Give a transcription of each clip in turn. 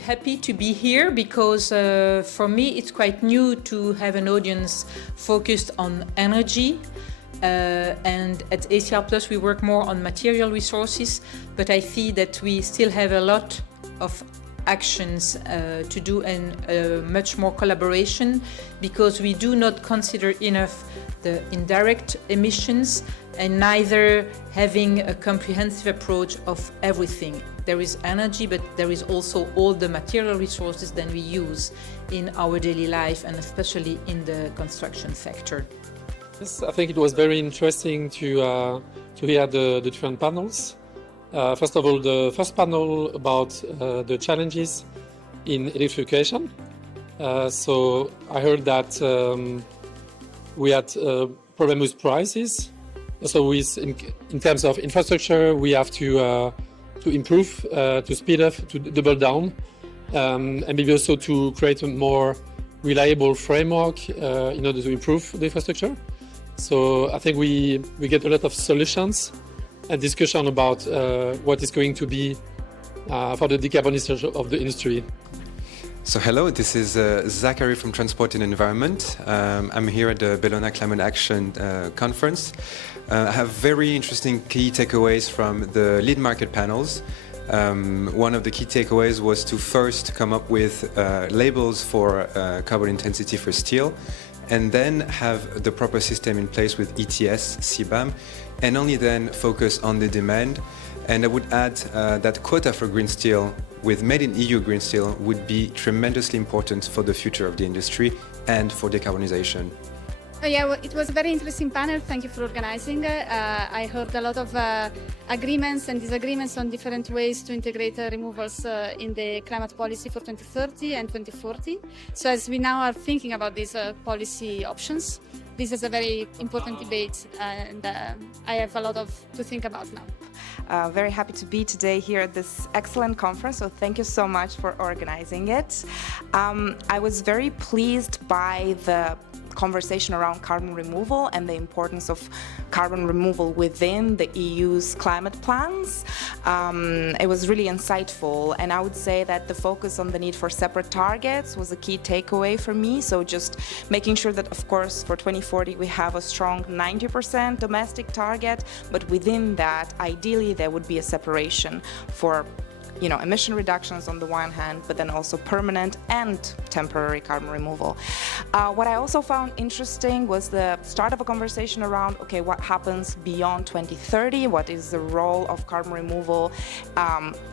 happy to be here because for me it's quite new to have an audience focused on energy. And at ACR Plus we work more on material resources, but I see that we still have a lot of actions to do and much more collaboration, because we do not consider enough the indirect emissions and neither having a comprehensive approach of everything. There is energy, but there is also all the material resources that we use in our daily life and especially in the construction sector. Yes, I think it was very interesting to hear the different panels. First of all, the first panel about the challenges in electrification. So I heard that we had a problem with prices. So in terms of infrastructure, we have to improve, to speed up, to double down, and maybe also to create a more reliable framework in order to improve the infrastructure. So I think we get a lot of solutions and discussion about what is going to be for the decarbonization of the industry. So hello, this is Zachary from Transport and Environment. I'm here at the Bellona Climate Action Conference. I have very interesting key takeaways from the lead market panels. One of the key takeaways was to first come up with labels for carbon intensity for steel, and then have the proper system in place with ETS, CBAM, and only then focus on the demand. And I would add that quota for green steel with made in EU green steel would be tremendously important for the future of the industry and for decarbonization. Well, it was a very interesting panel. Thank you for organizing. I heard a lot of agreements and disagreements on different ways to integrate removals in the climate policy for 2030 and 2040. So as we now are thinking about these policy options, this is a very important debate, and I have a lot to think about now. Very happy to be today here at this excellent conference, so thank you so much for organizing it. I was very pleased by the conversation around carbon removal and the importance of carbon removal within the EU's climate plans. It was really insightful, and I would say that the focus on the need for separate targets was a key takeaway for me. So just making sure that, of course, for 2040 we have a strong 90% domestic target, but within that, ideally there would be a separation for emission reductions on the one hand, but then also permanent and temporary carbon removal. What I also found interesting was the start of a conversation around, okay, what happens beyond 2030? What is the role of carbon removal,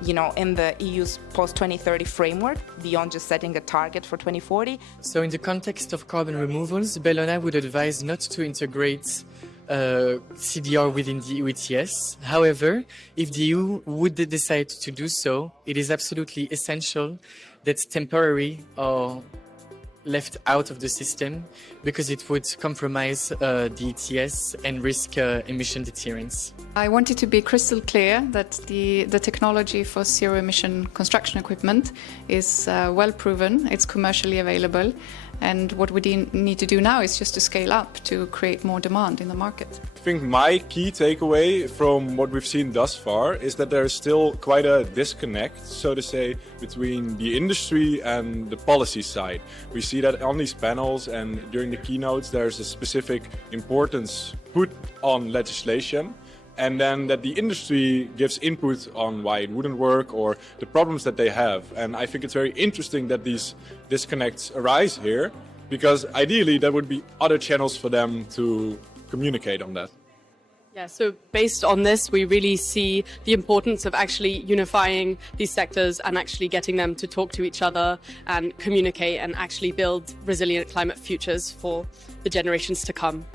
in the EU's post-2030 framework, beyond just setting a target for 2040? So in the context of carbon removals, Bellona would advise not to integrate CDR within the EU ETS. However, if the EU would decide to do so, it is absolutely essential that temporary are left out of the system, because it would compromise the ETS and risk emission deterrence. I wanted to be crystal clear that the technology for zero-emission construction equipment is well proven, it's commercially available, and what we need to do now is just to scale up to create more demand in the market. I think my key takeaway from what we've seen thus far is that there is still quite a disconnect, so to say, between the industry and the policy side. We see that on these panels and during the keynotes there's a specific importance put on legislation, and then that the industry gives input on why it wouldn't work or the problems that they have. And I think it's very interesting that these disconnects arise here, because ideally there would be other channels for them to communicate on that. Yeah, so based on this, we really see the importance of actually unifying these sectors and actually getting them to talk to each other and communicate and actually build resilient climate futures for the generations to come.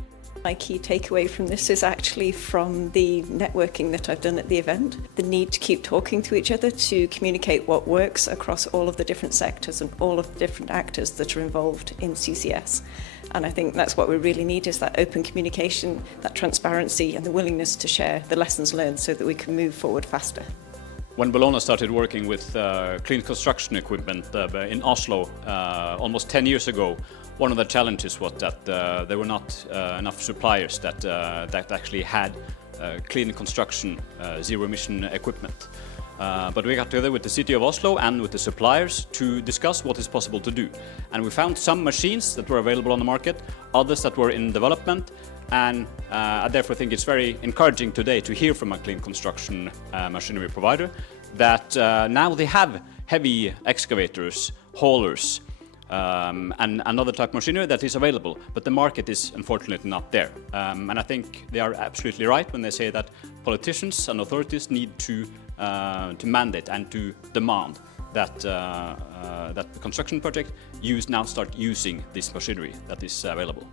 My key takeaway from this is actually from the networking that I've done at the event. The need to keep talking to each other to communicate what works across all of the different sectors and all of the different actors that are involved in CCS. And I think that's what we really need, is that open communication, that transparency and the willingness to share the lessons learned so that we can move forward faster. When Bellona started working with clean construction equipment in Oslo almost 10 years ago, one of the challenges was that there were not enough suppliers that actually had clean construction, zero-emission equipment. But we got together with the city of Oslo and with the suppliers to discuss what is possible to do. And we found some machines that were available on the market, others that were in development, and I therefore think it's very encouraging today to hear from a clean construction machinery provider that now they have heavy excavators, haulers, and another type of machinery that is available, but the market is unfortunately not there. And I think they are absolutely right when they say that politicians and authorities need to mandate and to demand that that the construction project now start using this machinery that is available.